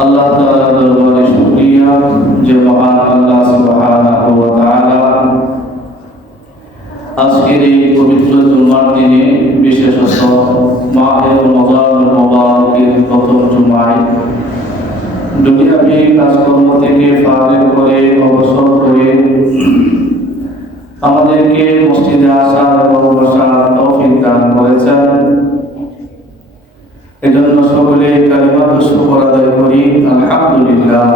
আল্লাহ তাআলার দরবারে শুকরিয়া যে মহান আল্লাহ সুবহানাহু ওয়া তাআলা আজকের এই পবিত্র জুমার দিনে বিশেষত মাহে রমজান মুবারকের প্রথম জুমায় দুনিয়াবি কাজকর্ম থেকে ফারিগ করে অবসর করে আমাদেরকে মসজিদে আসার এবং বসার তৌফিক দান করেছেন। এজন্য সকলে কালিমাত শুকর আদায় করি আলহামদুলিল্লাহ।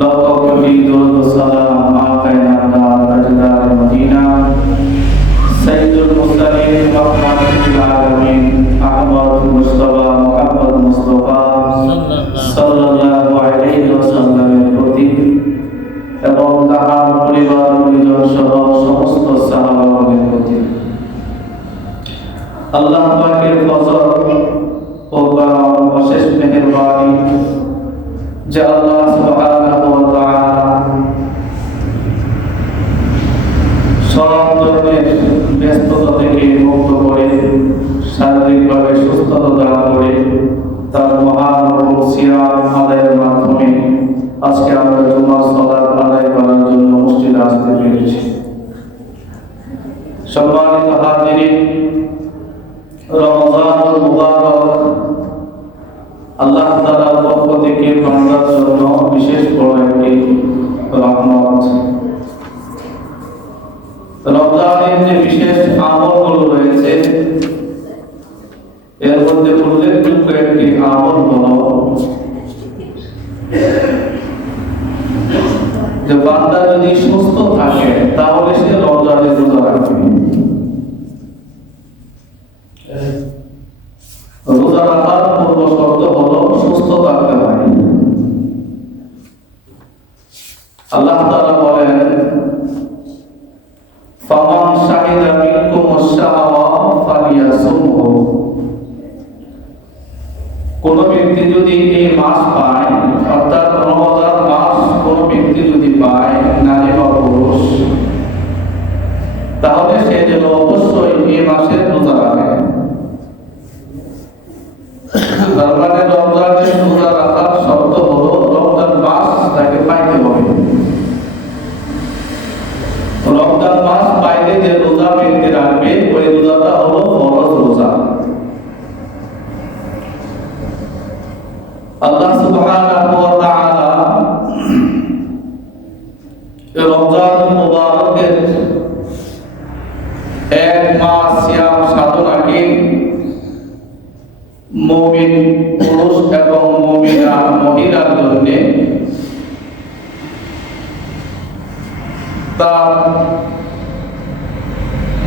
লক্ষ কোটি দরুদ ও সালাম আকায়ে তাজদার মদিনা সাইয়্যিদুল মুরসালিন রাহমাতুল আলামিন আহমদ মুস্তাফা মুহাম্মদ মুস্তাফা সাল্লাল্লাহু আলাইহি ওয়াসাল্লামের প্রতি এবং তাঁর পরিবার পরিজন সহ সমস্ত সাহাবাগণের প্রতি আল্লাহ পাকের ফজল ও করম অশেষ মেহেরবানি যে আল্লাহ সুবহানাহু ওয়া তাআলা সব ধরনের ব্যস্ততা থেকে মুক্ত করে শারীরিকভাবে সুস্থতা দান করে তার মহান সিয়াম আদায়ের মাধ্যমে আজকে আমরা জুমার সালাত আদায় করার জন্য মসজিদে আসতে পেরেছি। সম্মানিত হাজিরিন, রমজানুল মুবারক আল্লাহ তাআলার পক্ষ থেকে বান্দার জন্য বিশেষ বড় একটি রহমত। রমজানের যে বিশেষ আমলগুলো রয়েছে এর মধ্যে উল্লেখযোগ্য একটি আমল হলো যে বান্দা যদি সুস্থ থাকে তাহলে সে রমজানে রোজা রাখবে। রোজা রাখার পূর্ব শর্ত হলো সুস্থ থাকতে হয়। আল্লাহ তাআলা বলেন, ফামান শাহিদা মিনকুমুশ শাহওয়া ফালিয়াসুমহু। কোন ব্যক্তি যদি এই মাস পায়, অর্থাৎ রমজান মাস কোন ব্যক্তি যদি পায়, নারী বা পুরুষ, তাহলে সে যেন অবশ্যই এই মাসের রোজা রাখে। তার মানে রমজানের রোজা রাখার শর্ত হলো রমজান মাস তাকে পাইতে হবে। রমজান মাস পাইলে যে রোজা ব্যক্তি রাখবে ওই রোজাটা হলো ফরজ রোজা। আল্লাহ সুবহানাহু ওয়া তাআলা রমজান মুবারকের এক মাস সিয়াম সাধনাকে মুমিন পুরুষ এবং মুমিনা মহিলার জন্য তার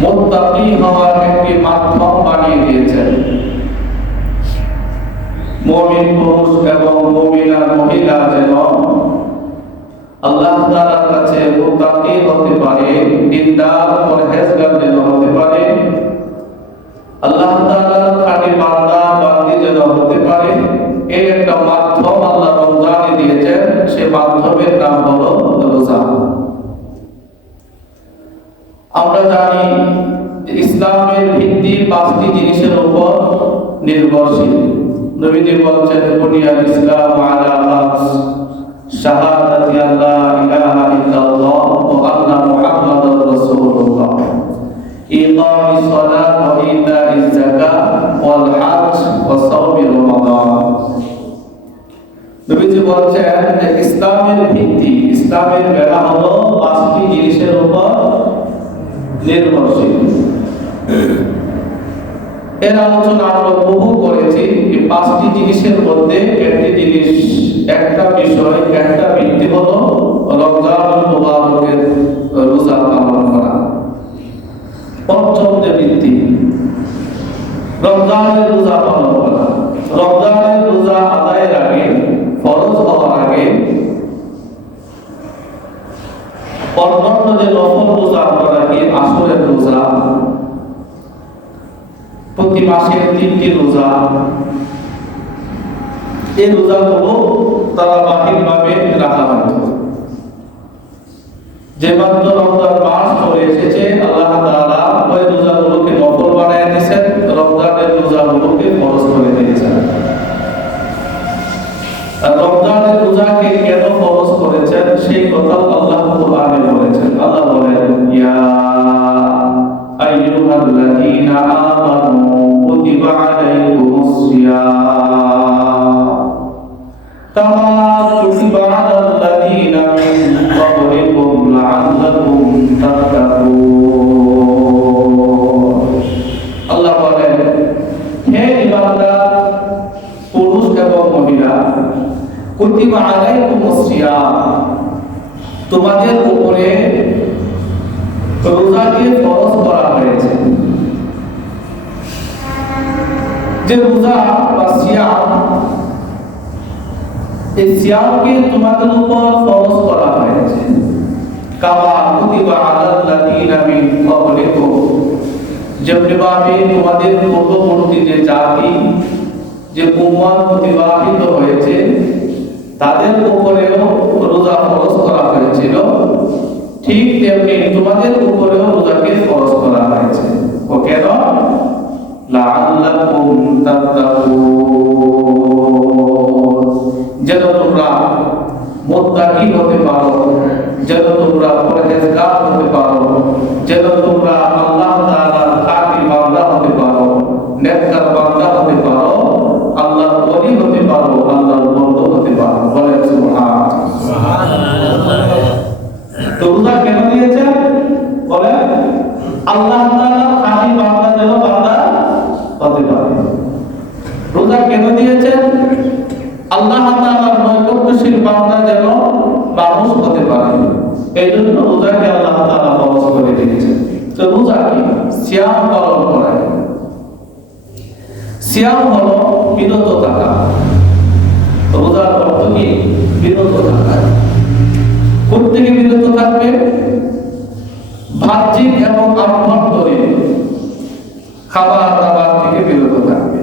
মুত্তাকি হওয়ার একটি মাধ্যম বানিয়ে দিয়েছেন। মুমিন পুরুষ এবং মুমিনা মহিলা যেন আল্লাহ তাআলার কাছে মুত্তাকি হতে পারে, দিনদার পরহেজগার যেন হতে পারে, আল্লাহ তাআলার খাঁটি বান্দা বান্দি যেন হতে পারে, এই একটা মাধ্যম আল্লাহ রমজানে দিয়েছেন। সেই মাধ্যমের নাম হলো রোজা। আমরা জানি যে ইসলামের ভিত্তি 5টি জিনিসের উপর নির্ভরশীল। নবীজি বলেছেন, বুনিয়াল ইসলাম আলা খামস, শাহাদাতি আল্লা ইলাহা ইল্লাল্লাহ ওয়া আন্না মুহাম্মাদুর রাসূলুল্লাহ, ইকামিস সালাত ওয়া ইতাইজ যাকাত ওয়াল হজ ওয়া সাওমি রমাদান। নবীজি বলেছেন যে ইসলামের ভিত্তি, ইসলামের বেড়া হলো 5টি জিনিসের উপর নির্ভরশীল। এর আলোচনা আমরা বহু করেছি। এই 5টি জিনিসের মধ্যে একটি জিনিস, একটা বিষয়, একটা ভিত্তি হলো রমজানুল মুবারকের রোজা পালন করা। পঞ্চম যে ভিত্তি, রমজানের রোজা পালন করা। রমজানের রোজা আদায়ের আগে, ফরজ হওয়ার আগে অন্যান্য যে নফল রোজা আমরা রাখি, আসরের রোজা, প্রতি মাসের 3টি রোজা, এই রোজাগুলো তারা বাহিরভাবে রাখা হতো। যে মাত্র রমজান মাস চলে এসেছে, আল্লাহ তাআলা ওই রোজাগুলোকে নফল বানায় দিয়েছেন, রমজানের রোজাগুলোকে ফরজ করে দিয়েছেন। রোজাকে কেন ফরজ করেছেন সেই কথা আল্লাহ কোরআনে বলেছেন। আল্লাহ বলেন, ইয়া আইয়ুহাল্লাযীনা আমানু কুতিবা আলাইকুমুস সিয়াম কামা কুতিবা আলাল্লাযীনা মিন ক্বাবলিকুম লাআল্লাকুম তাত্তাকুন। আল্লাহ বলেন, হে ইমানদার পুরুষ এবং মহিলা, কুতিবা আলাইকুমুস সিয়াম, তোমাদের উপরে রোজাকে ফরজ করা হয়েছে। যে রোজা বা সিয়াম, এই সিয়ামকে তোমাদের উপর ফরজ করা হয়েছে। কামা কুতিবা আলাল্লাযীনা মিন ক্বাবলিকুম, যেভাবে তোমাদের পূর্ববর্তী যে জাতি, যে উম্মত প্রতিবাহিত হয়েছে, তাদের উপরেও রোজা ফরজ করা হয়েছিল, ঠিক তেমনি তোমাদের উপরেও রোজাকে ফরজ করা হয়েছে। ও কেন? লাআল্লাকুম তাত্তাকুন, যেন তোমরা মুত্তাকি হতে পারো, যেন তোমরা পরহেজগার হতে পারো, যেন তোমরা আল্লাহ তাআলার খাঁটি বান্দা হতে পারো, নেককার বান্দা হতে পারো, আল্লাহর ওলি হতে পারো, আল্লাহর বন্ধু হতে পারো। বলেন সুবহানাল্লাহ। তো রোজা কেন দিয়েছেন? বলে আল্লাহ তাআলার খাঁটি বান্দা যেন বান্দা হতে পারে। রোজা কেন দিয়েছেন? আল্লাহ তাআলার নৈকট্যশীল বান্দা যেন মানুষ হতে পারে। এই জন্য রোজাকে আল্লাহ তাআলা ফরজ করে দিয়েছেন। তো রোজা কি? সিয়াম পালন করা। সিয়াম হলো বিরত থাকা। রোজার অর্থ কি? বিরত থাকা। কোন থেকে বিরত থাকবে? বাহ্যিক এবং আভ্যন্তরীণ খাবার দাবার থেকে বিরত থাকবে।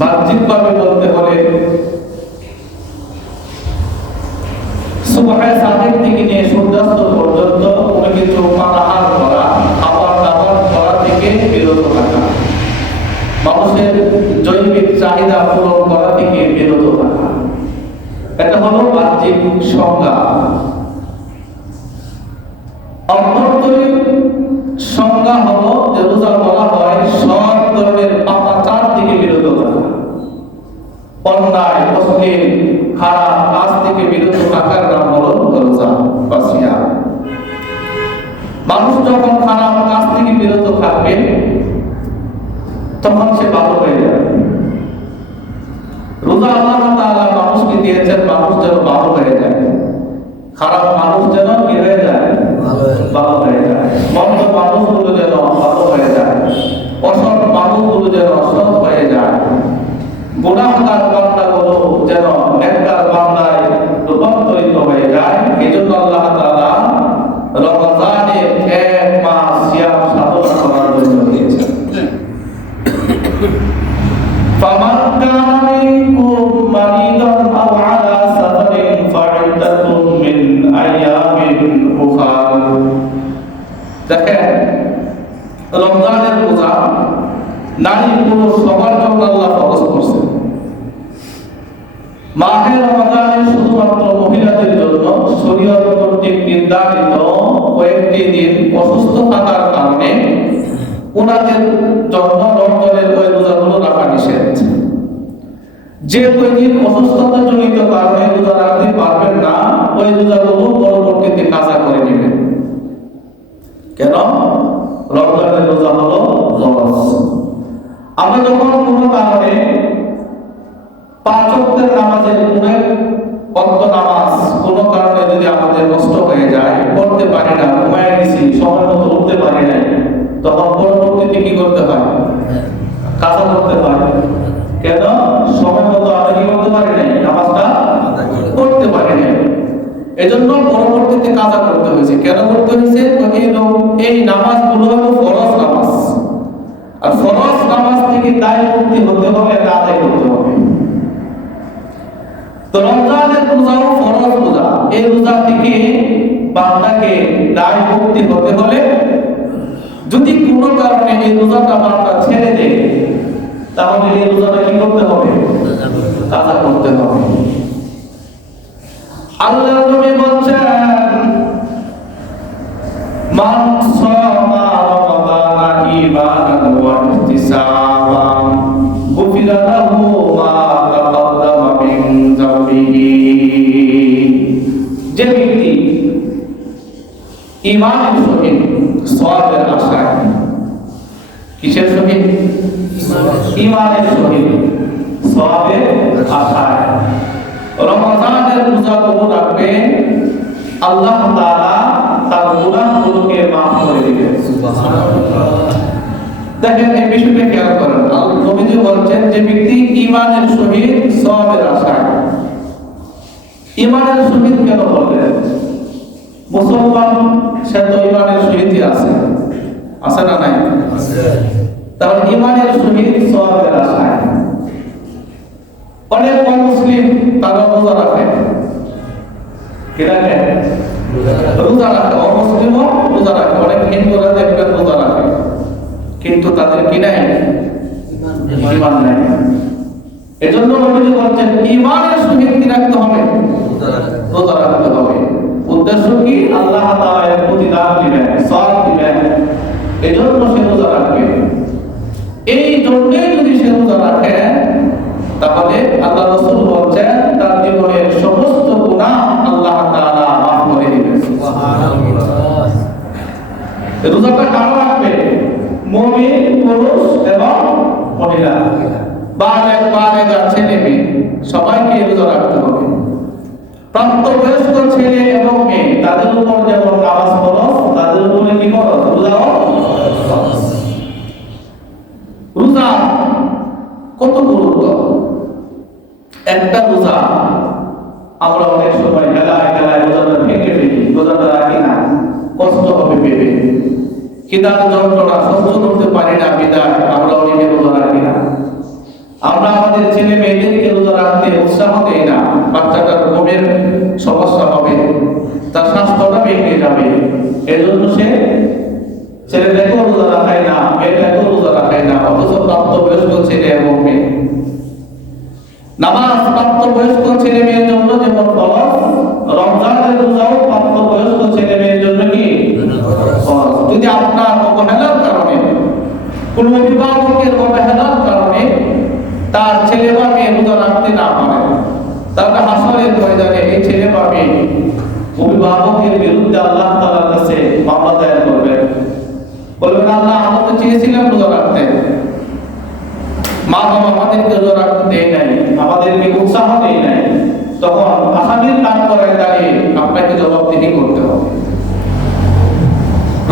বাহ্যিকভাবে বলতে হলে সুবহে সাদিক থেকে নিয়ে সূর্যাস্ত পর্যন্ত কোনো কিছু পানাহার করা, খাবার দাবার করা থেকে বিরত থাকা, মানুষের জৈবিক চাহিদা পূরণ করা থেকে বিরত থাকা। এটা হলো বাহ্যিক সংজ্ঞা। অভ্যন্তরীণ সংজ্ঞা হলো যে রোজা বলা হয় সব ধরনের পাপাচার থেকে বিরত থাকা, অন্যায় অশ্লীল খারাপ কাজ থেকে বিরত থাকার নাম হলো রোজা বা সিয়াম। মানুষ যখন খারাপ কাজ থেকে বিরত থাকবে তখন সে ভালো হয়ে যাবে। রোজা আল্লাহ তাআলা মানুষকে দিয়েছেন মানুষ যেন ভালো হয়ে যায়, খারাপ মানুষ যেন কি হয়ে যায়? ভালো হয়ে যায়। মন্দ মানুষগুলো যেন ভালো হয়ে যায়, অসৎ মানুষগুলো যেন সৎ হয়ে যায়, গুনাহগার বান্দাগুলো যেন নেককার বান্দায় রূপান্তরিত হয়ে যায়। এই জন্য আল্লাহ তাআলা রমজানের 1 মাস সিয়াম সাধনা করার জন্য দিয়েছেন। ফামান কানা মিনকুম মারিদান আও আলা সাফারিন ফাইদ্দাতুম মিন আইয়ামিন উখার। দেখেন, রমজানের রোজা নারী পুরুষ সবার জন্য আল্লাহ ফরজ করেছেন। মাহে রমজানে শুধুমাত্র মহিলাদের জন্য শরীয়ত কর্তৃক নির্ধারিত কয়েকটি দিন অসুস্থ থাকার কারণে ওনাদের জন্য রমজানের ওই রোজাগুলো রাখা নিষেধ। যে কয়েকদিন অসুস্থতা জনিত কারণে রোজা রাখতে পারবেন না, ওই রোজাগুলো পরবর্তীতে কাজা করে নেবেন। কেন? রমজানের রোজা হলো ফরজ। আমরা যখন কোনো কারণে 5 ওয়াক্তের নামাজের অর্থ নামাজ কোনো কারণে যদি আমাদের নষ্ট হয়ে যায়, পড়তে পারি না, ঘুমায় গেছি, সময় মতো উঠতে পারি না, তখন পরবর্তীতে কি করতে হয়? কাজা করতে হয়। কেন? সময় মতো আমরা কি করতে পারি না, নামাজটা পড়তে পারি না। এজন্য পরবর্তীতে কাজা করতে হয়েছে। কেন করতে হয়েছে? এই নামাজগুলো হলো ফরজ নামাজ, আর ফরজ নামাজ থেকে দায় মুক্তি হতে হলে এটা আদায় করতে হবে। তো রমজানের রোজাও ফরজ রোজা। এই রোজা থেকে বান্দাকে দায় মুক্তি হতে হলে যদি কোনো কারণে এই রোজাটা বান্দা ছেড়ে দেয়, তাহলে এই রোজাটা কি করতে হবে? কাজা করতে হবে। লাহু মা তাকাদ্দামা মিন যামবিহি। যে ব্যক্তি ঈমানের সহিত সওয়াবের আশায়, কিসের সহিত? ঈমানের সহিত সওয়াবের আশায় রমজানের রোজা কবুল রাখবে, আল্লাহ তাআলা তার গুনাহগুলোকে মাফ করে দিবেন। সুবহানাল্লাহ। দেখেন এই বিষয়টা খেয়াল করেন, আল্লাহ নবীজি বলছেন যে ব্যক্তি ঈমানের সহিত সওয়াবের আশায়। ঈমানের সহিত কেন বললেন? মুসলমান সে তো ঈমানের সহিতই আছে, আছে না নাই? আছে। তাহলে ঈমানের সহিত সওয়াবের আশায় অনেক মুসলিম তারা রোজা রাখে, কি রাখে? রোজা রাখে। অমুসলিমও রোজা রাখে, অনেক হিন্দুরা দেখবেন রোজা রাখে, কিন্তু তাদের কি নাই? ঈমান নাই। এজন্য নবীজি বলছেন ঈমানের সহিত কি রাখতে হবে? রোজা রাখতে হবে। উদ্দেশ্য কি? আল্লাহ তাআলা এর প্রতিদান দিবেন, সওয়াব দিবেন, এজন্য সে রোজা রাখবে। এই জন্যই যদি সে রোজা রাখে, তাহলে আল্লাহ রাসূল বলছেন তার জীবনের সমস্ত গুনাহ আল্লাহ তাআলা মাফ করে দিবেন। সুবহানাল্লাহ। রোজাটা কারা রাখবে? মুমিন পুরুষ এবং মহিলা, বালেগা ছেলে মেয়ে সবাইকে রোজা রাখতে হবে। প্রাপ্তবয়স্ক ছেলে এবং মেয়ে তাদের উপর যেমন নামাজ ফরজ, তাদের উপরে কি ফরজ? রোজাও ফরজ। রোজা কত গুরুত্ব! একটা রোজা আমরা অনেক সময় হেলায় রোজাটা ভেঙে ফেলি, রোজাটা রাখি না, কষ্ট হবে ভেবে, খিদার যন্ত্রণা সহ্য করতে পারি না বিদায় আমরা অনেকে রোজা রাখি না। আমরা আমাদের ছেলে মেয়েদেরকে রোজা রাখতে উৎসাহ দেই না, বাচ্চাটার ঘুমের সমস্যা হবে, তার স্বাস্থ্যটা ভেঙে যাবে, এজন্য সে ছেলেটাকেও রোজা রাখায় না, মেয়েটাকেও রোজা রাখায় না। অথচ প্রাপ্তবয়স্ক ছেলে এবং মেয়ে নামাজ প্রাপ্তবয়স্ক ছেলে মেয়ের জন্য যেমন ফরজ, রমজানের রোজাও প্রাপ্তবয়স্ক ছেলে মেয়ের জন্য কি ফরজ। যদি আপনার অবহেলার কারণে, কোন অভিভাবকের অবহেলার কারণে তার ছেলে বা মেয়ে রোজা রাখতে না পারে, তাহলে হাসরের ময়দানে এই ছেলে বা মেয়ে অভিভাবকের বিরুদ্ধে আল্লাহ তাআলার কাছে মামলা দায়ের করবেন। বলবেন, আল্লাহ আমরা তো চেয়েছিলাম রোজা রাখতে, মা বাবা আমাদেরকে রোজা রাখতে দেয় নাই, আমাদেরকে উৎসাহ দেয় নাই। তখন আসামির কাজ করে দাঁড়িয়ে আপনাকে জবাবদিহি করতে হবে।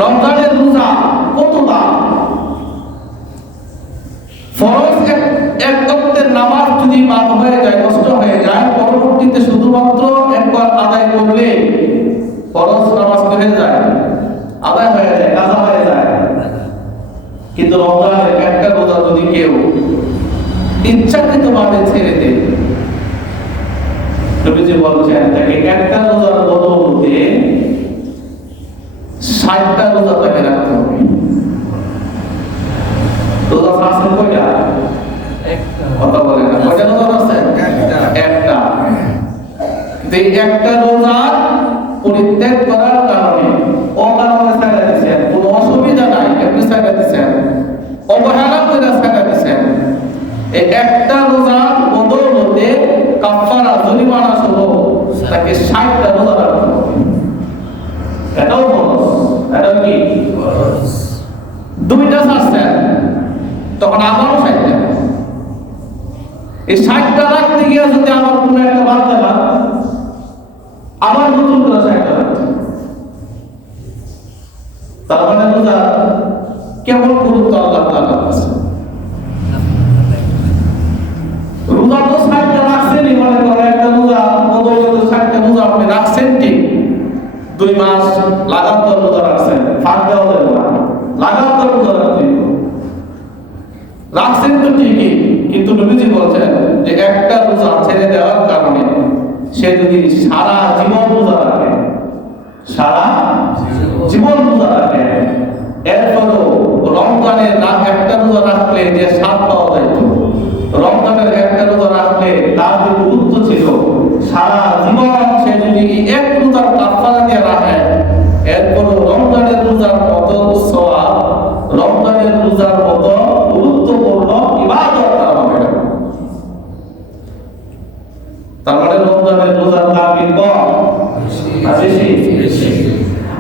রমজানের রোজা কত দাম! ফরজ এক ওয়াক্তের নামাজ যদি বাদ হয়ে যায়, নষ্ট হয়ে যায়, পরবর্তীতে শুধুমাত্র একবার আদায় করলে ফরজ নামাজ হয়ে যায়, আদায় হয়ে যায়, কাজা হয়ে যায়। কিন্তু রমজানের একটা রোজা যদি কেউ ইচ্ছাকৃতভাবে ছেড়ে দেয়, নবীজি বলছেন তাকে একটা রোজার বদৌলতে 60টা রোজা তাকে রাখতে হবে। রোজা আছে কয়টা? একটা। কথা বলেন না, কয়টা রোজা আছে? একটা। কিন্তু এই একটা রোজা পরিত্যাগ করার কারণে, অকারণে ছাড়া দিয়েছেন, কোনো অসুবিধা নাই, আপনি ছাড়া দিয়েছেন, অবহেলা করে ছাড়া দিয়েছেন, এই একটা রোজার বদৌলতে কাফারা জরিমানা সহ তাকে 60টা রোজা রাখতে হবে। এটাও ফরজ, এটাও কি ফরজ। দুইটা ছাড়ছেন, তখন আবারও 60টা। এই 60টা রাখতে গিয়ে যদি আমার কোনো একটা বাদ দেবা, আবার নতুন করে 60টা রাখতে, তার মানে রোজা কেমন গুরুত্ব আল্লাহ তাআলার কাছে। রোজা তো 60টা রাখছেন, মনে করেন একটা রোজা বদৌলতে 60টা রোজা আপনি রাখছেন, ঠিক 2 মাস লাগাতার রোজা রাখছেন, ফাঁক দেওয়া যাবে না, লাগাতার রোজা রাখছেন তো ঠিকই, কিন্তু নবীজি বলছেন যে একটা রোজা ছেড়ে দেওয়ার কারণে সে যদি সারা জীবন রোজা রাখে, সারা জীবন রোজা রাখে, এরপরও রমজানের একটা রোজা রাখলে যে স্বাদ পাওয়া যাইত, রমজানের একটা রোজা রাখলে তার যে গুরুত্ব ছিল, সারা জীবন সে যদি এক রোজার কাফারা দিয়ে রাখে, এরপরও রমজানের রোজার মতো সওয়াব, রমজানের রোজার মতো গুরুত্বপূর্ণ ইবাদত করা হবে না। তার মানে রমজানের রোজার দাম কি কম না বেশি?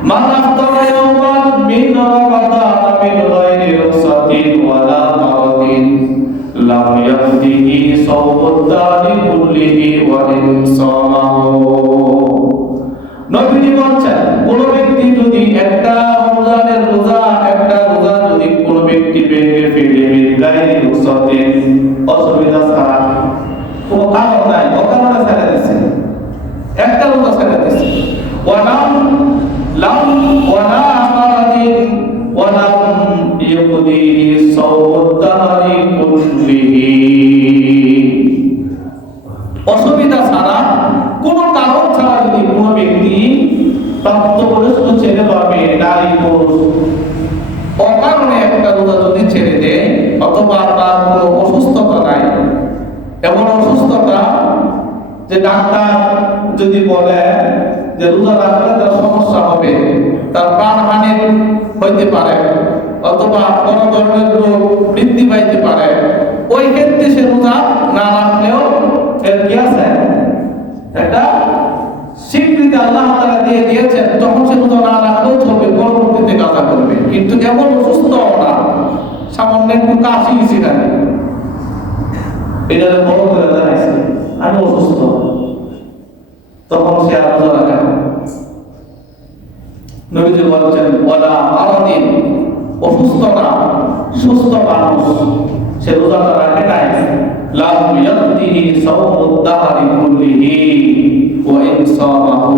মান আফতারা ইয়াওমান মিন রমাদান মিন গায়রি রুসাতিন ওয়ালা মারাদিন লাম ইয়াফতিহি সাওমুদ দারি কুল্লিহি ওয়া ইন সামাহু। নবীজি বলেন কোন ব্যক্তি যদি একটা রমজানের রোজা যদি কোন ব্যক্তি ভেঙে ফেলে মিন গায়রি রুসাতিন অসুবিধা ছাড়া, কোন কারণ নাই, অকারণে ছেড়ে দিচ্ছে, একটা রোজা ছেড়ে দিচ্ছে, লাম ওয়ালা মারাদিন ওয়ালাম ইয়াকুদিহি সাওমুদ দারি কুল্লিহি, অসুবিধা ছাড়া কোন কারণ ছাড়া যদি কোন ব্যক্তি প্রাপ্তবয়স্ক ছেলে পাবে নারী পুরুষ অকারণে একটা রোজা যদি ছেড়ে দেয়, অথবা তার কোনো অসুস্থতা নাই, এমন অসুস্থতা যে ডাক্তার যদি বলে যে রোজা রাখলে তার সমস্যা হবে, তার প্রাণহানি হইতে পারে, অথবা কোন ধরনের রোগ বৃদ্ধি পাইতে পারে, ওই ক্ষেত্রে সে রোজা না রাখলেও এর কি আছে, একটা স্বীকৃতি আল্লাহ তাআলা দিয়ে দিয়েছেন, তখন সে রোজা না রাখলেও চলবে, পরবর্তীতে কাজা করবে। কিন্তু এমন অসুস্থ না, সামান্য একটু কাশি ছিল, এটা বড় করে জানাইছে আমি অসুস্থ, তখন সে আর রোজা রাখে না। নবীজি বলেছেন ওয়ালা মারাদিন, অসুস্থ না, সুস্থ মানুষ সে রোজাটা রাখে নাই, লাম ইয়াতিহি সাওমুদ দাহরি কুল্লিহি ওয়া ইন সামাহু,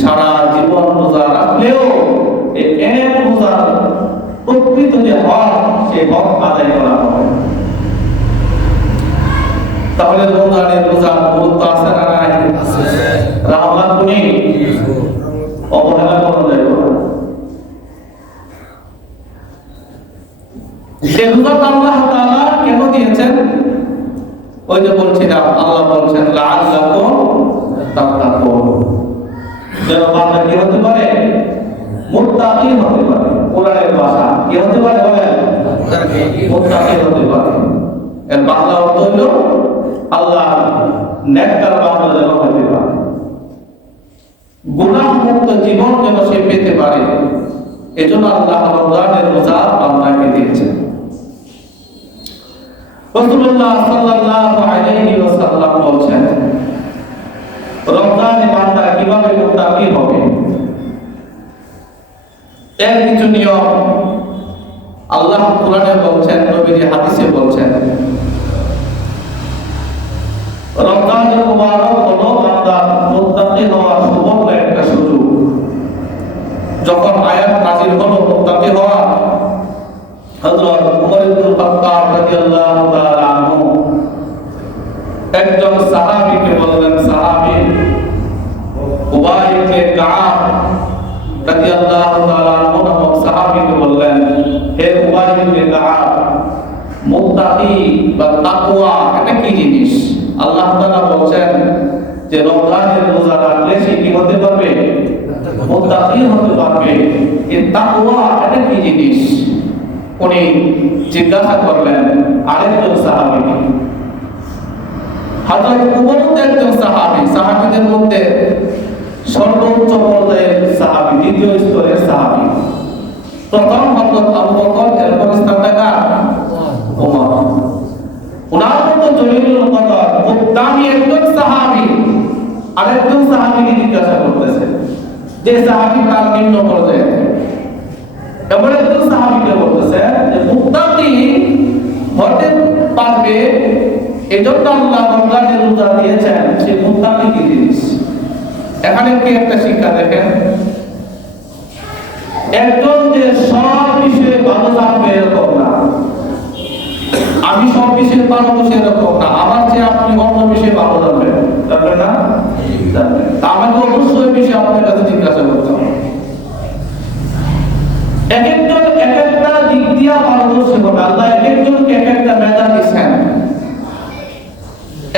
সারা জীবন রোজা রাখলেও এই এক রোজার প্রকৃত যে হক, সেই হক আদায় করা হবে। তাহলে রমজানের রোজার গুরুত্ব আছে না নাই? আছে। রহমত গুনি অবহেলা করা যায় না। এই রোজাটা আল্লাহ তাআলা কেন দিয়েছেন? ওই যে বলছিলাম, আল্লাহ বলছেন লাআল্লাকুম তাত্তাকুন, যেন বান্দা কি হতে পারে, মুত্তাকি হতে পারে। কোরআনের ভাষা কি হতে পারে বলেন? মুত্তাকি হতে পারে। এর বাংলা অর্থ হলো আল্লাহ নেককার বান্দা যেন হতে পারে, গুনাহ মুক্ত জীবন যেন সে পেতে পারে, এজন্য আল্লাহ রমজানের রোজা বান্দাকে দিয়েছেন। রাসূলুল্লাহ সাল্লাল্লাহু আলাইহি ওয়াসাল্লাম বলেছেন রমজানে বান্দা কিভাবে মুত্তাকি হবে, এর কিছু নিয়ম আল্লাহ কোরআনে বলছেন, নবীজি হাদিসে বলছেন। রমজানের মুবারক হলো বান্দার মুত্তাকি হওয়ার সুবর্ণ একটা সুযোগ। যখন আয়াত নাযিল হলো মুত্তাকি হওয়া, হযরত ওমর ইবনে খাত্তাব রাদিয়াল্লাহু তাআলা আনহু একজন সাহাবীকে বললেন, সাহাবী উবাই ইবনে কাব রাদিয়াল্লাহু তাআলা আনহু নামক সাহাবীকে বললেন, হে উবাই ইবনে কাব, মুত্তাকি বা তাকওয়া এটা কি জিনিস? আল্লাহ তাআলা বলেন যে রমজানের রোজা রাখলে সে কি হতে পারবে, মুত্তাকি হতে পারবে। এই তাকওয়া এটা কি জিনিস? উনি জিজ্ঞাসা করলেন আরেকজন সাহাবীকে। হযরত উমর একজন সাহাবী, সাহাবীদের মধ্যে সর্বোচ্চ পর্যায়ের সাহাবী, দ্বিতীয় স্তরের সাহাবী। প্রথম হযরত আবু বকর, এরপর স্থানটা কার? ওমর। ওনার মতো জলিলুল কদর খুব দামি একজন সাহাবী আরেকজন সাহাবীকে জিজ্ঞাসা করতেছে, যে সাহাবী তার নিম্ন পর্যায়ে, এমন একজন সাহাবীকে বলতেছে যে মুত্তাকি হতে পারবে, এজন্য আল্লাহ রমজানের রোজা দিয়েছেন, সে মুত্তাকি কি জিনিস? এখানে কি একটা শিক্ষা দেখেন, একজন যে সব বিষয়ে ভালো জানবে এরকম না, আমি সব বিষয়ে পারদর্শী এরকম না, আমার চেয়ে আপনি অন্য বিষয়ে ভালো জানবেন, জানবেন না? জানবেন। আমাকে অবশ্যই বিষয়ে আপনার কাছে জিজ্ঞাসা করতে হবে। এক একজন এক একটা দিক দিয়া পারদর্শী হবে। আল্লাহ এক একজনকে এক একটা মেধা দিয়েছেন,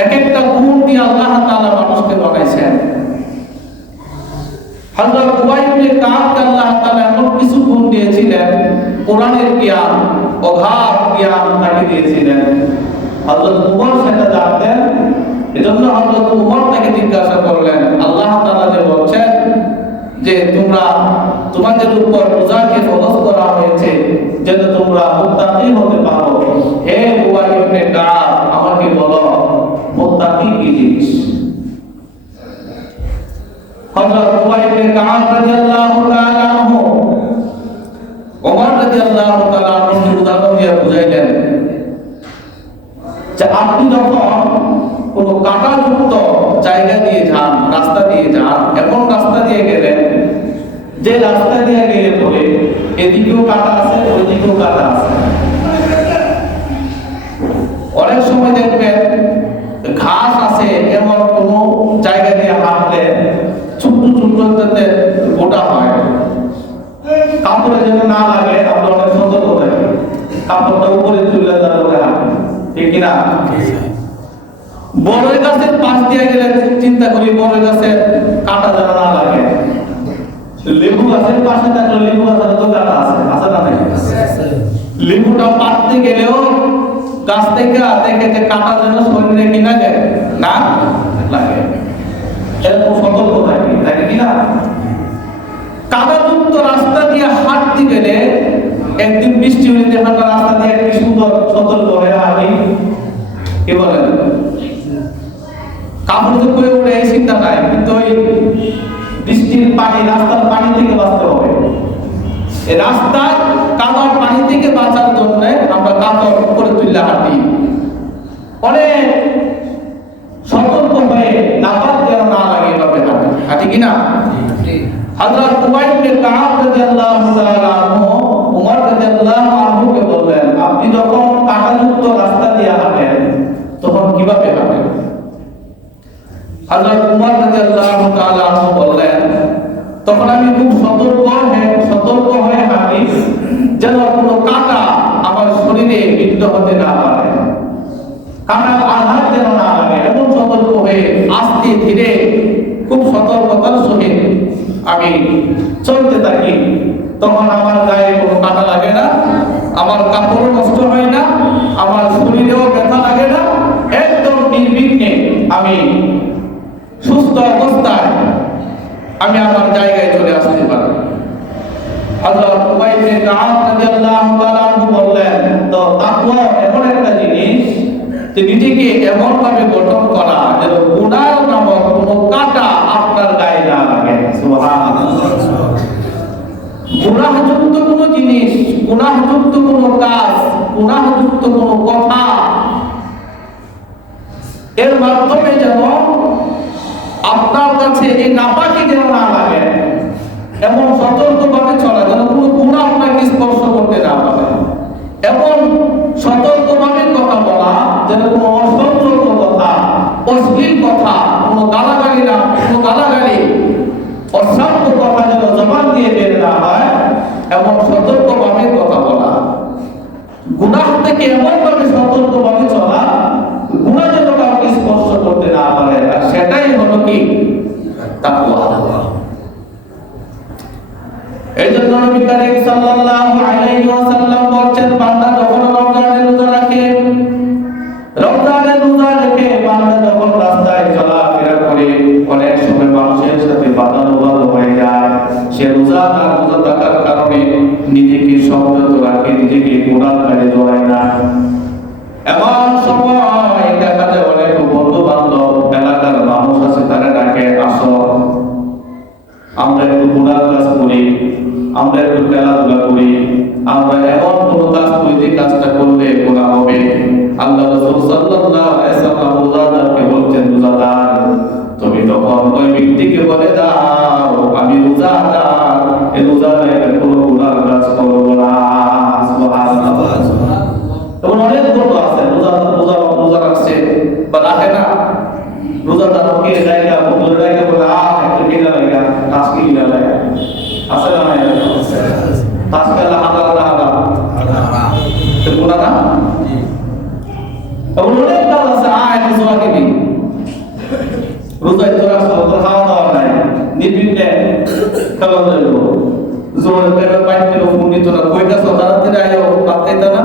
এক একটা গুণ দিয়ে আল্লাহ তাআলা মানুষকে বানাইছেন। হযরত উবাই ইবনে কাবকে আল্লাহ তাআলা এমন কিছু গুণ দিয়েছিলেন, কোরআনের জ্ঞান, অগাধ জ্ঞান তাকে দিয়েছিলেন। হযরত উমর সেটা জানতেন, এজন্য হযরত উমর জিজ্ঞাসা করলেন, আল্লাহ তাআলা যে বলছেন যে তোমরা তোমাদের উপর রোজাকে ফরজ করা হয়েছে যেন তোমরা মুত্তাকি হতে পারো, হে উবাই ইবনে কাব আমাকে বলো মুত্তাকি কি জিনিস? হযরত উবাই ইবনে কাব রাদিয়াল্লাহু তাআলা আনহু ওমর রাদিয়াল্লাহু তাআলা আনহু উদাহরণ দিয়ে বুঝাইলেন যে আপনি যখন কোন কাঁটাযুক্ত জায়গা দিয়ে যান, রাস্তা দিয়ে যান, এমন রাস্তা দিয়ে গেলেন যে রাস্তা দিয়ে গেলে পরে এদিকেও কাঁটা আছে ওইদিকেও কাঁটা আছে। অনেক সময় দেখবেন ঘাস আছে এমন কোন জায়গা দিয়ে হাঁটলে ছোট্ট ছোট্ট গোটা হয়, কাপড়ে যেন না লাগে আমরা অনেক সতর্ক থাকি, কাপড়টা উপরে তুলে তারপরে হাঁটি, ঠিক কিনা? বড় গাছের পাশ দিয়ে গেলে চিন্তা করি বড় গাছে কাঁটা যেন না লাগে। লেবু গাছের পাশে থাকলে লেবু গাছের তো কাঁটা আছে, আছে না নাই? লেবুটা পাড়তে গেলেও গাছ থেকে দেখে যে কাঁটা যেন শরীরে কি লাগে না লাগে, এরকম সতর্ক থাকি, তাই কিনা? কাদাযুক্ত রাস্তা দিয়ে হাঁটতে গেলে একদিন বৃষ্টি হলে দেখেন রাস্তা দিয়ে কি সুন্দর সতর্ক হয়ে হাঁটি, কি বলেন? কাপড় তো করে উঠে এই চিন্তা নাই, কিন্তু ওই বৃষ্টির পানি রাস্তার পানি থেকে বাঁচতে হবে। এই রাস্তায় কাদার পানি থেকে বাঁচার জন্য আমরা কাপড় করে তুললে হাঁটি, অনেক সতর্ক হয়ে নাপাক যেন না লাগে এভাবে হাঁটি, হাঁটি কিনা? হযরত উবাই ইবনে কাব রাদিয়াল্লাহু তাআলা আনহু ওমর রাদিয়াল্লাহু আনহুকে বললেন, আপনি যখন কাঁটাযুক্ত রাস্তা দিয়ে হাঁটেন তখন কিভাবে হাঁটেন? হযরত উমর রাদিয়াল্লাহু তাআলা আনহু বললেন, তখন আমি খুব সতর্ক হয়ে হাঁটি যেন কোনো কাঁটা আমার শরীরে বিদ্ধ হতে না পারে, কাঁটার আঘাত যেন না লাগে, এমন সতর্ক হয়ে আস্তে ধীরে খুব সতর্কতার সহিত আমি চলতে থাকি। তখন আমার গায়ে কোনো কাঁটা লাগে না, আমার কাপড় নষ্ট হয় না, আমার শরীরেও ব্যথা লাগে না, একদম নির্বিঘ্নে আমি সুস্থ অবস্থায় আমি আমার জায়গায় চলে আসতে পারি। হযরত উবাই ইবনে কাব রাদিয়াল্লাহু তাআলা আনহু বললেন, তো তাকওয়া এমন একটা জিনিস যে নিজেকে এমন ভাবে গঠন করা যেন গুনাহ নামক কোনো কাঁটা আপনার গায়ে না লাগে। সুবহানাল্লাহ। গুনাহযুক্ত কোনো জিনিস, গুনাহযুক্ত কোনো কাজ, গুনাহযুক্ত কোনো কথা এর মাধ্যমে যেন আপনার কাছে এই নাপাকি যেন না লাগে, এমন সতর্কভাবে চলা যেন কোনো গুনাহ আপনাকে স্পর্শ করতে না পারে, এমন সতর্কভাবে কথা বলা যেন কোনো অসতর্ক কথা, অশ্লীল কথা, কোনো গালাগালি না, কোনো গালাগালি অশ্রাব্য কথা যেন জবান দিয়ে বের না হয়, এমন সতর্কভাবে কথা বলা, গুনাহ থেকে এমন ভাবে সতর্কভাবে চলা গুনাহ যেন কাউকে স্পর্শ করতে না পারে, আর সেটাই হলো কি তাকওয়া। এইজন্য নবী করিম সাল্লাল্লাহু আলাইহি ওয়াসাল্লাম বলেন, বান্দা যখন রমজানের রোজা রাখে, রমজানের রোজা রেখে বান্দা যখন রাস্তায় চলাফেরা করে অনেক সময় মানুষের সাথে বাদানুবাদ হয়ে যায়, সে রোজা থাকার কারণে নিজেকে সংযত রাখে, নিজেকে গুনাহগারে জড়ায় না। এমন সময় দেখা যায় অনেক বন্ধু বান্ধব এলাকার মানুষ আছে, তারা ডাকে, আসো আমরা একটু গুনার কাজ করি, আমরা একটু খেলাধুলা করি, আমরা এমন কোনো কাজ করি যে কাজটা করলে গুনাহ হবে। আল্লাহ রাসূল সাল্লাল্লাহু আলাইহি ওয়াসাল্লাম রোজাদারকে বলছেন, রোজাদার তুমি তখন ওই ব্যক্তিকে বলে দাও আমি রোজাদার, এই রোজাদার কোনো গুনার কাজ করব না। সুবহানাল্লাহ। তখন অনেক বন্ধু আছে রোজা রাখছে বা রাখে না, রোজাদারকে জায়গা বন্ধুর জায়গা বলে একটু গিলা লাগা, আজকে গিলা লাগা, আছে না নাই? আজকে হালাল না হারাম? তো গুনাহ না? তখন অনেক কাজ আছে, একটু জোয়া দিবি, রোজায় তো রাখছো, তোর খাওয়া দাওয়া নাই, নির্বিঘ্নে খাওয়া যাইব, জোর পেলে পাইতে ফোন দিত না, কই গেছো তাড়াতাড়ি আইও, ভাত খাইতা না,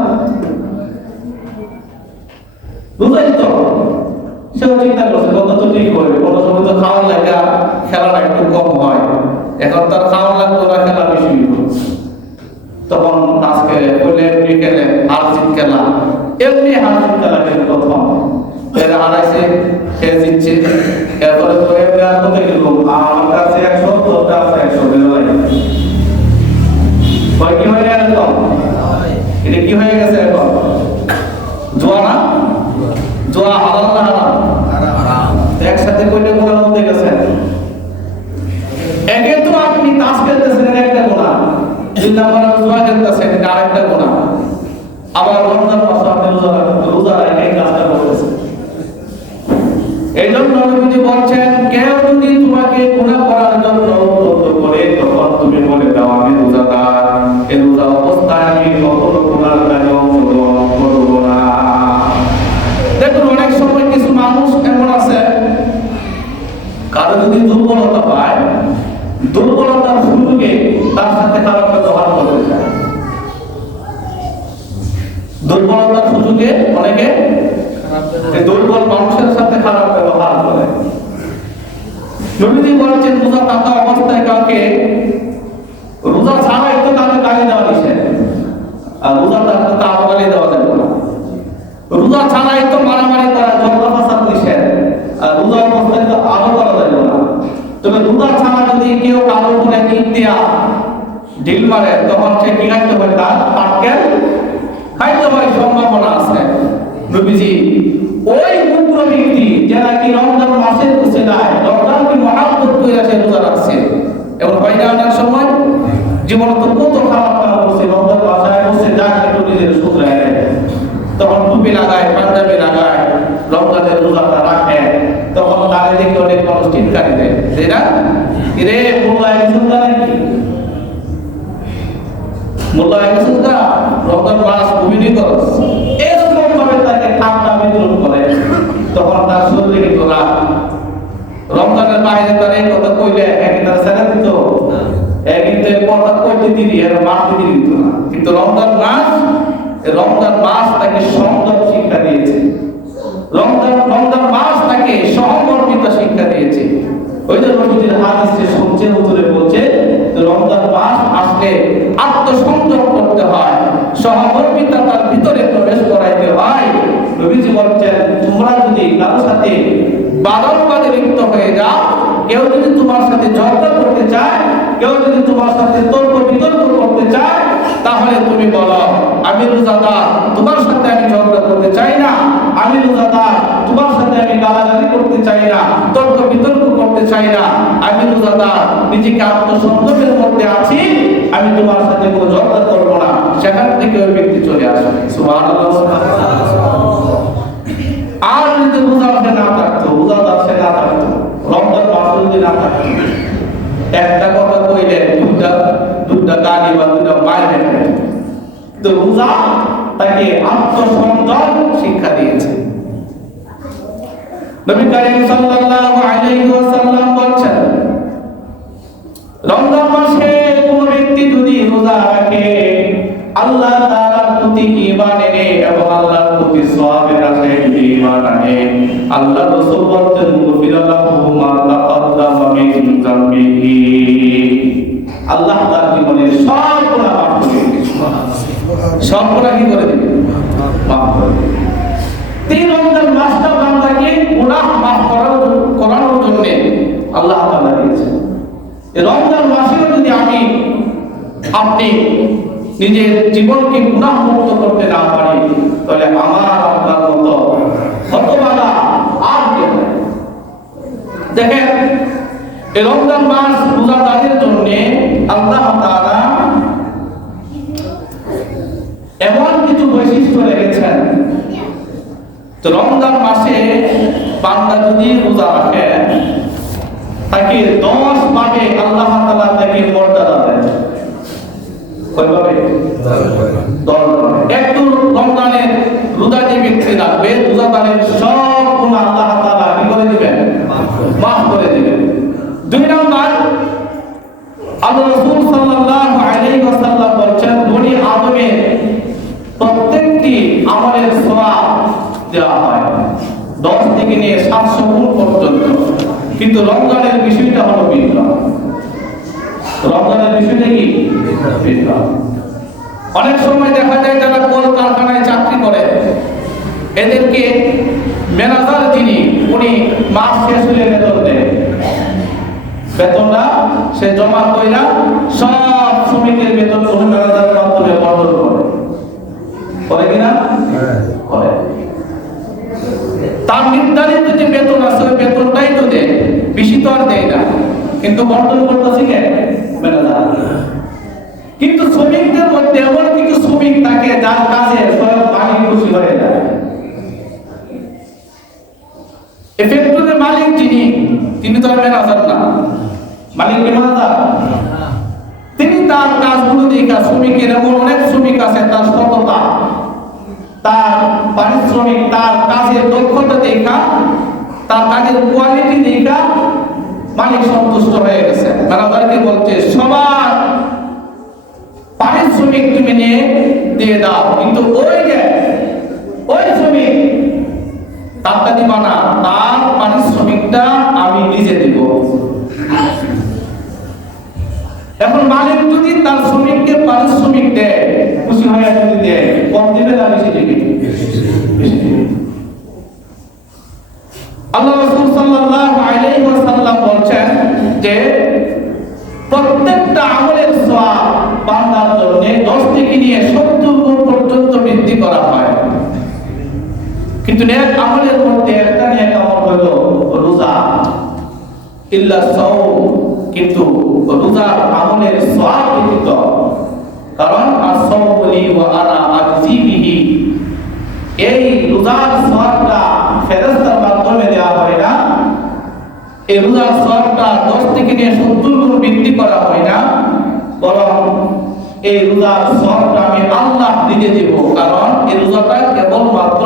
রোজাই তো সেও চিন্তা করছে কত তো ঠিক করবে, কোনো সময় তো খাওয়া বিকেলে হারজিত খেলা, এমনি হারজিত খেলা কিন্তু প্রথম এর হারাইছে, সে জিতছে, এরপরে তো এমনি আর কত কিরকম আমার কাছে 100, তোর কাছে 100 বেরো লাগে। কয় কি হয়ে গেল তো? এটা কি হয়ে গেছে এখন? জুয়া না? জুয়া হালাল না হারাম? হারাম। একসাথে কইলে গুনার মধ্যে গেছেন। একে তো আপনি তাস খেলতেছেন, এটা একটা গুনাহ। দুই নাম্বার জুয়া খেলতেছেন, এটা আরেকটা গুনাহ। আবার রমজান মাসে আপনি রোজা রেখে এই কাজটা করতেছেন। এই জন্য নবীজি বলছেন, কেউ যদি তোমাকে গুনাহ করার জন্য উদ্যত করে, তখন তুমি বলে দাও আমি রোজাদার, এই রোজা অবস্থায় আমি কখনো গুনার কাজে অংশগ্রহণ করব না। দেখুন অনেক সময় কিছু মানুষ এমন আছে, কারো যদি দুর্বলতা পায়, দুর্বলতার সুযোগে তার সাথে খারাপ ব্যবহার করতে চায়। দুর্বলতার সুযোগে অনেকে দুর্বল মানুষের সাথে খারাপ ব্যবহার করে। নবীজি বলেছেন, রোজা থাকা অবস্থায় কাউকে রোজা ছাড়াই তো তাকে গালি দেওয়া নিষেধ, আর রোজা থাকতে তার গালি দেওয়া যাবে না। রোজা ছাড়াই তো মারামারি করা, ঝগড়া ফাসাদ নিষেধ, আর রোজা অবস্থায় তো আরো করা যাবে না। তবে রোজা ছাড়া যদি কেউ কারোর উপরে ইন্দিয়া ঢিল মারে, তখন সে কি খাইতে পারে? তার পাটকেল খাইতে পারে, সম্ভাবনা আছে। নবীজি ওই মুগ্র ব্যক্তি যারা কি রমজান মাসের বসে যায়, রমজানকে মহাব্বত করে সে রোজা রাখছে, এবং হয় না অনেক সময় জীবনে তো কত খারাপ কাজ করছে, রমজান মাসে বসে যায় একটু নিজের শুধরায় নেয়, তখন টুপি লাগায়, পাঞ্জাবি লাগায়, রমজানের রোজাটা রাখে, তখন তারে দেখে অনেক মানুষ টিটকারি দেয়, তাই না? রে মোল্লা একজন নাকি মোল্লা একজন না, রমজান মাস ভূমিনি করস, এরকম ভাবে তাকে ঠান্ডা বিদ্রোহ করে, তখন তার শরীরে কিন্তু রাগ। রমজানের বাইরে তার এই কথা কইলে একই তার ছেড়ে দিত, একই তো কথা কইতে দিবি, এর মারতে দিবি না। কিন্তু রমজান মাস তাকে সংযম শিক্ষা দিয়েছে, রমজান মাস তাকে সহমর্মিতা শিক্ষা দিয়েছে। ওই যে নবীজির হাদিসে শুনছেন, হুজুরে বলছে রমজান মাস আসলে আত্মসংযম করতে হয়, সহমর্মিতা তার ভিতরে প্রবেশ করাইতে হয়। নবীজি বলছেন, তোমরা যদি কারোর সাথে বাদানুবাদে লিপ্ত হয়ে যাও, কেউ যদি তোমার সাথে ঝগড়া করতে চায়, কেউ যদি তোমার সাথে তর্ক বিতর্ক করতে চায়, তাহলে তুমি বলো আমি রোজাদার, তোমার সাথে আমি ঝগড়া করতে চাই না, আমি রোজাদার, তোমার সাথে আমি গালাগালি করতে চাই না, তর্ক বিতর্ক করতে চাই না, আমি রোজাদার, নিজেকে আত্মসংযমের মধ্যে আছি, আমি তোমার সাথে কোনো ঝগড়া করব না। সেখান থেকে ওই ব্যক্তি চলে আসে। সুবহানাল্লাহ। আর যদি রোজা না থাকতো, রোজাদার সে না থাকতো, রমজান মাস যদি না থাকতো, একটা কথা কইলে দুটা গালি বা দুটা মায়ের, তো রোজা তাকে আত্মসংযম শিক্ষা দিয়েছে। নবী করিম সাল্লাল্লাহু আলাইহি ওয়াসাল্লাম বলেছেন, রমজান মাসে কোন ব্যক্তি যদি রোজা রাখে, আল্লাহ তাআলার প্রতি ঈমান এনে এবং আল্লাহর প্রতি সওয়াবের আশায় যদি ঈমান আনে, আল্লাহ রাসূল বলেন, গুফিরালাহু মা তাকাদ্দামা মিন যামবিহি, আল্লাহ তার জীবনের সব গুনাহ মাফ করে দিবেন। সব গুনাহ কি করে দিবেন? মাফ করে দিবেন। তিন রমজান মাসটা বান্দাকে গুনাহ মাফ করানোর জন্য আল্লাহ তাআলা দিয়েছেন। এই রমজান মাসে যদি আপনি নিজের জীবনকে গুনাহ মুক্ত করতে না পারি, তাহলে আমার আপনার মতো হতভাগা আর কেউ নেই। দেখেন, এই রমজান মাস রোজাদারের জন্য আল্লাহ তাআলা এমন কিছু বৈশিষ্ট্য রেখেছেন। তো রমজান মাসে বান্দা যদি রোজা রাখে, তাকে 10 ভাবে আল্লাহ তাআলা তাকে মর্যাদা দেন। কয়ভাবে? 10 ভাবে। একটু রমজানের রোজা যে ব্যক্তি রাখবে, রোজাদারের সব গুনাহ আল্লাহ তাআলা কি করে দিবেন? মাফ করে দিবেন। 2 নাম্বার, আল্লাহ রাসূল সাল্লাল্লাহু আলাইহি ওয়াসাল্লাম বলেছেন, বনি আদমের প্রত্যেকটি আমলের সওয়াব দেওয়া হয় 10 থেকে নিয়ে 700 গুণ পর্যন্ত। কিন্তু রমজানের বিষয়টা হলো ভিন্ন। রমজানের বিষয়টা কি? ভিন্ন। অনেক সময় দেখা যায় যারা কলকারখানায় চাকরি করে এদেরকে ম্যানেজার যিনি উনি মাস শেষ হলে বেতন দেয়, বেতনটা সে জমা কইরা সব শ্রমিকের বেতন ম্যানেজারের মাধ্যমে বন্ধ করে কিনা করে। তার নির্ধারিত যে বেতন আছে ওই বেতনটাই তো দেয়, বেশি তো আর দেয় না, কিন্তু বন্টন করতেছে কে? ম্যানেজার। কিন্তু শ্রমিকদের মধ্যে এমন কিছু শ্রমিক থাকে যার কাজে স্বয়ং মালিক খুশি হয়ে যায়। এই ফ্যাক্টরির মালিক যিনি, তিনি তো ম্যানেজার না, মালিক কে ম্যানেজার? তিনি তার কাজগুলো দেখা শ্রমিকের, এমন অনেক শ্রমিক আছে তার সততা, তার পারিশ্রমিক, তার কাজের দক্ষতা দেখা, তার কাজের কোয়ালিটি দেখা মালিক সন্তুষ্ট হয়ে গেছে। ম্যানেজারকে বলছে সবার পারিশ্রমিক তুমি নিয়ে দিয়ে দাও, কিন্তু ওই শ্রমিক তারটা দিবা না, তার পারিশ্রমিকটা আমি নিজে দিব। এখন মালিক যদি তার শ্রমিককে পারিশ্রমিক দেয়, খুশি হয়ে যদি দেয়, কম দিবে না বেশি দিবে? বেশি দিবে। আল্লাহ রাসূল সাল্লাল্লাহু আলাইহি ওয়াসাল্লাম বলেন যে প্রত্যেকটা আমলের সওয়াব বান্দার জন্য 10 থেকে নিয়ে 70 গুণ পর্যন্ত বৃদ্ধি করা হয়। কিন্তু নেক আমলের মধ্যে একটা নেক আমল হলো রোজা, ইল্লা সাওম, কিন্তু রোজার আমলের সওয়াব ব্যতীত, কারণ as-সাওমু লি ওয়া আনা আজজি বিহি, এই রোজার সওয়াবটা ফেরেশতার মাধ্যমে দেওয়া হয় না, এই রোজার সওয়াবটা 10 থেকে নিয়ে 70 গুণ বৃদ্ধি করা হয় না, বরং এই রোজার সওয়াবটা আমি আল্লাহ নিজে দেব। কারণ এই রোজাটা কেবলমাত্র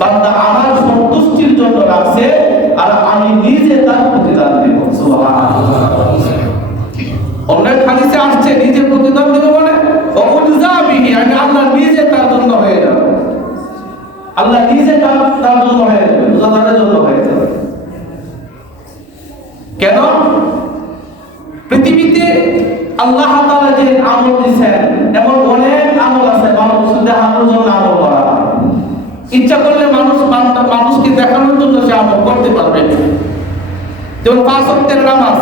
বান্দা আমার সন্তুষ্টির জন্য রাখছে, আর আমি নিজে তার প্রতিদান দেব। সুবহানাল্লাহ। অনেক হাদিসে আসছে নিজে প্রতিদান দেব মানে ওয়াজজাবিহি, আমি আল্লাহ নিজে তার জন্য হয়ে যাব, আল্লাহ নিজে তার জন্য হয়ে যাবে, রোজাদারের জন্য হয়ে যাবে। কেন? পৃথিবীতে আল্লাহ তাআলা যে আমল দিয়েছেন, এমন অনেক আমল আছে মানুষ দেখানোর জন্য আমল করা। ইচ্ছা করলে মানুষকে দেখানোর জন্য সে আমল করতে পারবে। যেমন 5 ওয়াক্তের নামাজ,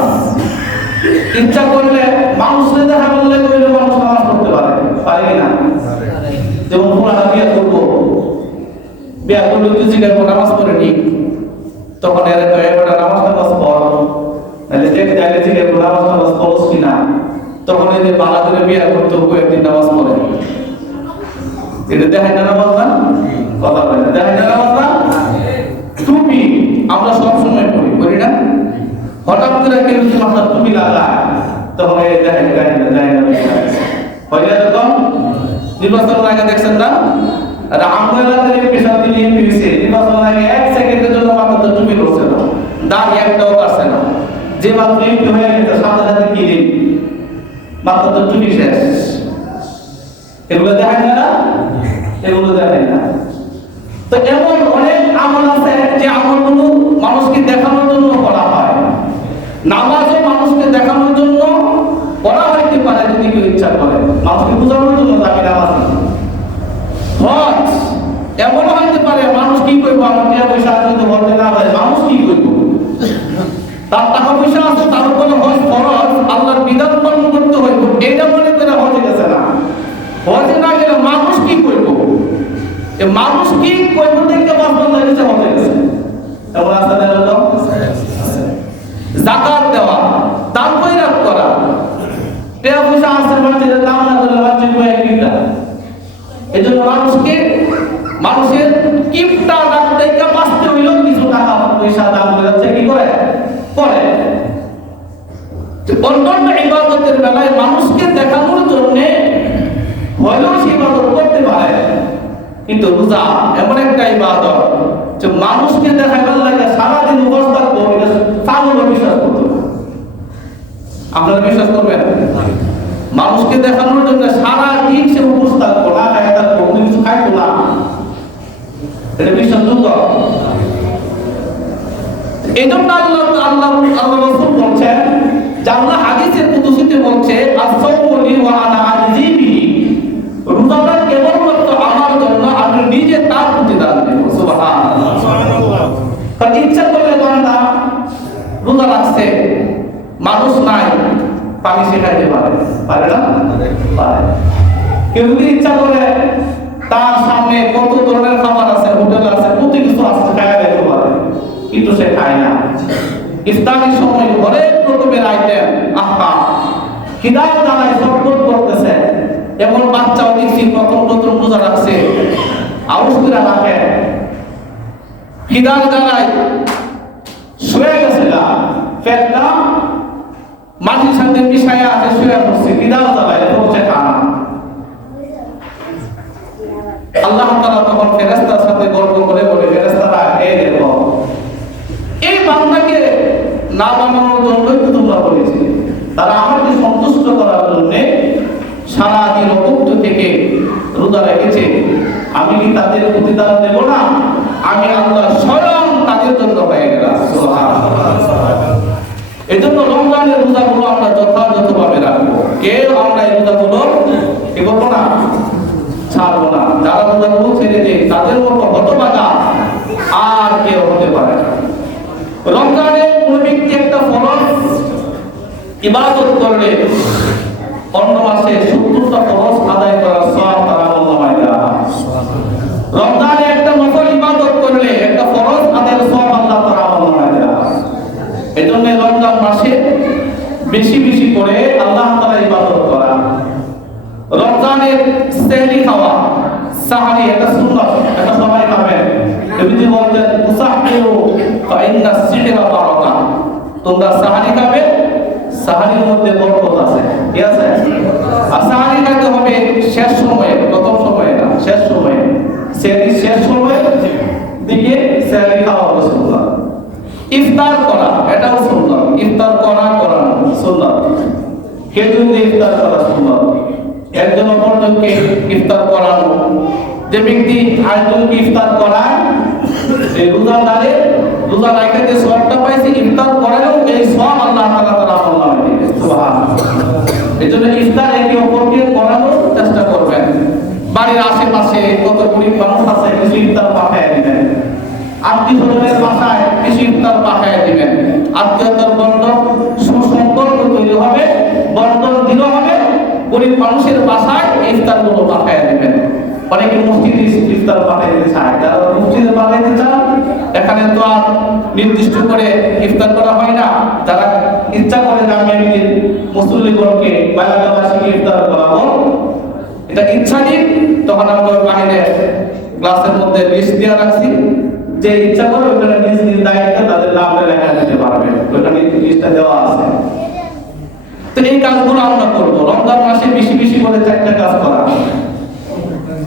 ইচ্ছা করলে মানুষকে দেখানোর জন্য কইলে মানুষ নামাজ পড়তে পারে, পারে না? যেমন পুরানা বিয়ে করবো, বিয়ে করলে তুই জিজ্ঞাসা নামাজ পড়ে নি, তখন এর একটা নামাজ পড়, তাহলে দেখে যাইলে জিজ্ঞাসা নামাজ পড়ছ কিনা, তখন এই যে বালা করে বিয়ে করতে কয়েকদিন নামাজ পড়ে, এটা দেখায় না নামাজ না? কথা বলে দেখায় না নামাজ না? টুপি আমরা সবসময় পড়ি না, হঠাৎ করে কেউ যদি মাথার টুপি লাগায় তখন এই দেখায় না হয় না? এরকম নির্বাচনের আগে দেখছেন না, আর আমরা এলাকায় পেশা দিলে এমপিসি নির্বাচনের আগে 1 সেকেন্ডের জন্য মাথাতে টুপি করছে না, দাঁড়িয়ে একটাও কাটছে না, যে মাত্র এমপি হয়ে গেছে সাথে সাথে কি দিন মাথাতে টুপি শেষ। এগুলো দেখায় না, এগুলো দেখায় না। তো এমন অনেক আমল আছে যে আমলগুলো মানুষকে দেখানোর জন্য করা হয়। নামাজও মানুষকে দেখানোর জন্য করা হইতে পারে যদি কেউ ইচ্ছা করে, মানুষকে বোঝানোর জন্য আমি নামাজ পড়ি। হজ এমন হইতে পারে মানুষ কি করবো, আমার টাকা পয়সা আছে যদি হজে না হয় মানুষ কি করবো, তার টাকা পয়সা আছে তার উপরে হজ ফরজ, আল্লাহর বিধান পালন করতে হইব, এটা মনে করে হজে গেছে না। হজে না গেলে মানুষ কি করবো, মানুষ কি করবো দেখতে বাস্তব লাগছে হজে গেছে। এমন আছে না? এরকম যাকাত দেওয়া, দান খয়রাত করা, টাকা পয়সা আছে মানুষের দাম না করলে মানুষের কয়েক কিনটা, এই জন্য মানুষের কিপটা রাখতে বাঁচতে হইল কিছু টাকা পয়সা দাম করে কি করে অন্যান্য ইবাদতের বেলায় মানুষকে দেখানোর জন্য হলেও সে ইবাদত করতে পারে, কিন্তু রোজা এমন একটা ইবাদত যে মানুষকে দেখাবার লাগে সারাদিন উপবাস থাকবো, এটা সামনে বিশ্বাস করতে হবে। আপনারা বিশ্বাস করবেন? মানুষকে দেখানোর জন্য সারা দিন সে উপবাস থাকবো, না খায় থাকবো, কিছু খাইবো না, এটা বিশ্বাসযোগ্য? এই জন্য আল্লাহ রাসূল বলছেন, যে আল্লাহ হাদিসের কুদসিতে বলছে, আস-সাওমু লি ওয়া আনা আজজি বিহি, কারণ ইচ্ছা করলে বান্দা রোজা রাখছে, মানুষ নাই, পানি সে খাইতে পারে, পারে না? পারে। কেউ যদি ইচ্ছা করে তার সামনে কত ধরনের খাবার আছে, হোটেল আছে, কত কিছু আছে, খাইয়া দিতে পারে, কিন্তু সে খায় না। ইফতারের সময় অনেক রকমের আইটেম, আহা খিদার জ্বালায় শরবত করতেছে, এমন বাচ্চাও দেখছি প্রথম রোজা রাখছে, আউশ করে রাখে, খিদার জ্বালায় শুয়ে গেছে না, পেটটা মাটির সাথে মিশাইয়া আছে, শুয়ে পড়ছে, খিদার জ্বালায় পড়ছে খানা। আল্লাহ তাআলা তখন ফেরেশতার সাথে গল্প করে বলে, ফেরেশতারা এই দেখো, এই বান্দাকে না বানানোর জন্যই তো তোমরা বলেছিলে, তারা আমাকে সন্তুষ্ট করার জন্য সারাদিন অভুক্ত থেকে রোজা রেখেছে, আমি কি তাদের প্রতিদান দেব না? আমি আল্লাহ স্বয়ং তাদের জন্য হয়ে গেলাম। এই জন্য রমজানের রোজাগুলো আমরা যথাযথভাবে রাখবো। কেউ আমরা এই রোজাগুলো কি করবো না, ছাড়বো না। যারা রোজাগুলো ছেড়ে দেয় তাদের মতো হতভাগা আর কেউ হতে পারে না। রমজানে কোন ব্যক্তি একটা ফরজ ইবাদত করলে অন্য মাসে 70টা ফরজ আদায় করার সওয়াব তার আমলনামায় দেওয়া হয়। রমজানে একটা নফল ইবাদত করলে একটা ফরজ আদায়ের সওয়াব আল্লাহ তার আমলনামায় দেওয়া হয়। এজন্য রমজান মাসে বেশি বেশি করে আল্লাহ তাআলা ইবাদত করা। রমজানের সেহরি খাওয়া, সাহরি এটা সুন্নাত, এটা সবাই খাবেন। নবীজি বলেন মুসাহহিরু ফা ইন্নাস সিহরা বারাকা, তোমরা সাহরি খাবে, সাহরির মধ্যে বরকত আছে, কি আছে? আর সাহরি খাইতে হবে শেষ সময়ে, প্রথম সময়ে না, শেষ সময়ে। সেহরি শেষ সময়ে দিকে সেহরি খাওয়া হলো সুন্নাত। ইফতার করা এটাও সুন্নাত, ইফতার করানো সুন্নাত। খেজুর দিয়ে ইফতার করা সুন্নাত। একজন অপরজনকে ইফতার করানো, যে ব্যক্তি আরেকজনকে ইফতার করায় এই রোজাদারে রোজা রাখতে যে সওয়াবটা পাইছে, ইফতার করালেও এই সওয়াব আল্লাহ তাআলা তার আমলনামায় দিবেন। সুবহানাল্লাহ। এজন্য ইফতার একে অপরকে করানোর চেষ্টা করবেন। বাড়ির আশেপাশে কত গরিব মানুষ আছে, কিছু ইফতার পাঠায় দিবেন। আত্মীয়স্বজনের বাসায় কিছু ইফতার পাঠায় দিবেন। আত্মীয়তার বন্ধন, সুসম্পর্ক তৈরি হবে, বন্ধন দৃঢ় হবে। গরিব মানুষের বাসায় ইফতারগুলো পাঠায় দিবেন। অনেকে মসজিদে ইফতার পাঠাইতে চায়, যারা মসজিদে পাঠাইতে চান, এখানে তো আর নির্দিষ্ট করে ইফতার করা হয় না। যারা ইচ্ছা করে যে আমি একদিন মুসল্লিগণকে বা এলাকাবাসীকে ইফতার করাবো, এটা ইচ্ছা দিন, তখন আমরা বাইরে গ্লাসের মধ্যে লিস্ট দিয়ে রাখছি, যে ইচ্ছা করে ওখানে নিজ নিজ দায়িত্বে তাদের নামটা লেখা দিতে পারবে, ওখানে লিস্টটা দেওয়া আছে। তো এই কাজগুলো আমরা করবো। রমজান মাসে বেশি বেশি করে 4টা কাজ করা।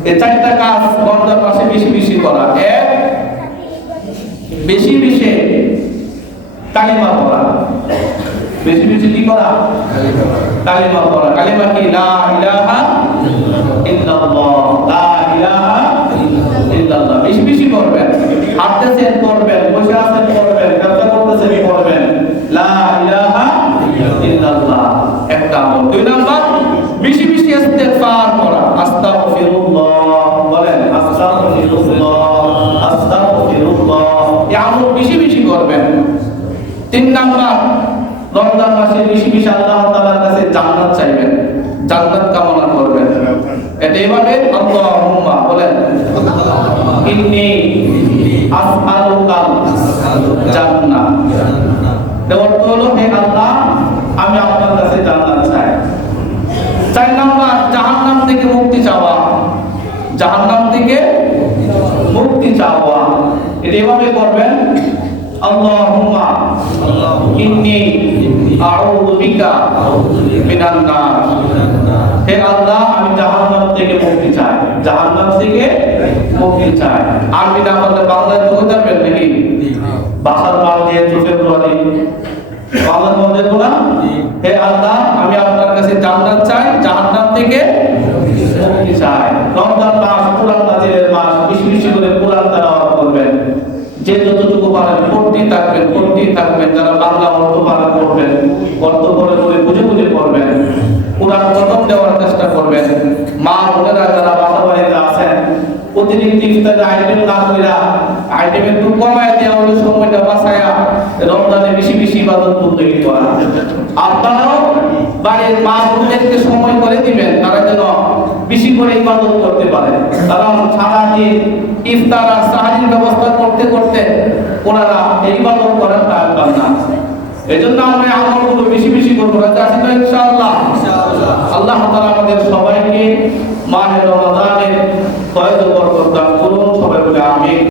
এই 4টা কাজ রমজান মাসে বেশি বেশি করা। এক, বেশি বেশি কালিমা পড়া। বেশি বেশি কি করা? কালিমা পড়া। কালিমা কি? লা ইলাহা ইল্লাল্লাহ, লা ইলাহা ইল্লাল্লাহ। বেশি বেশি করবেন, হাঁটতেছেন পড়বেন, বসে আছেন পড়বেন, ব্যবসা করতেছেন পড়বেন, লা ইলাহা ইল্লাল্লাহ। একটা আমল। 2 নাম্বার, বেশি বেশি ইস্তেগফার করা। আস্তাগফিরুল্লাহ, বলেন আস্তাগফিরুল্লাহ, আস্তাগফিরুল্লাহ। এই আমল বেশি বেশি করবেন। 3 নাম্বার, রমজান মাসে বেশি বেশি আল্লাহ তাআলার কাছে জান্নাত চাইবেন, জান্নাত কামনা করবেন। এটা এভাবে আল্লাহুম্মা, বলেন ইন্নী আসআলুকা জান্নাহ। এর অর্থ হলো, হে আল্লাহ, আমি আপনার কাছে জান্নাত চাই। 4 নাম্বার, জাহান্নাম থেকে মুক্তি চাওয়া, জাহান্নাম থেকে মুক্তি চাওয়া। এটা এভাবে করবেন, আল্লাহুম্মা ইন্নী আউযু বিকা মিনান নার। হে আল্লাহ, আমি জাহান্নাম থেকে মুক্তি চাই, জাহান্নাম থেকে মুক্তি চাই। আরবি না বললে বাংলায় তো হতে পারবেন নাকি? ভাষার মাল দিয়ে ফেব্রুয়ারি বাংলার মধ্যে বলা, হে আল্লাহ, আমি আপনার কাছে জান্নাত চাই, জাহান্নাম থেকে মুক্তি চাই। রমজান মাস কোরআন নাজিলের মাস, বেশি বেশি করে কোরআন তেলাওয়াত করবেন। যে যতটুকু পারেন পড়তেই থাকবেন। যারা বাংলা অর্থ পারা করবেন, অর্থ করে করে বুঝে বুঝে পড়বেন। কোরআন খতম দেওয়ার চেষ্টা করবেন। মা বোনেরা যারা বাসা বাড়িতে আছেন, অতিরিক্ত ইফতারের আইটেম না কইরা আইটেম একটু কমায় দেওয়া হলো, সময়টা বাঁচায়া রমজানে বেশি বেশি ইবাদত বন্দেগী করা। আপনারাও বাড়ির মা বোনদেরকে সময় করে দিবেন, তারা যেন বেশি করে ইবাদত করতে পারে, কারণ সারাদিন ইফতার আর সাহারির ব্যবস্থা করতে করতে ওনারা এই ইবাদত করার টাইম পান না। এই জন্য আমরা আমলগুলো বেশি বেশি করবো, আছি তো ইনশাআল্লাহ। আল্লাহ তাআলা আমাদের সবাইকে মাহে রমাদানের ফয়েজ ও বরকত দান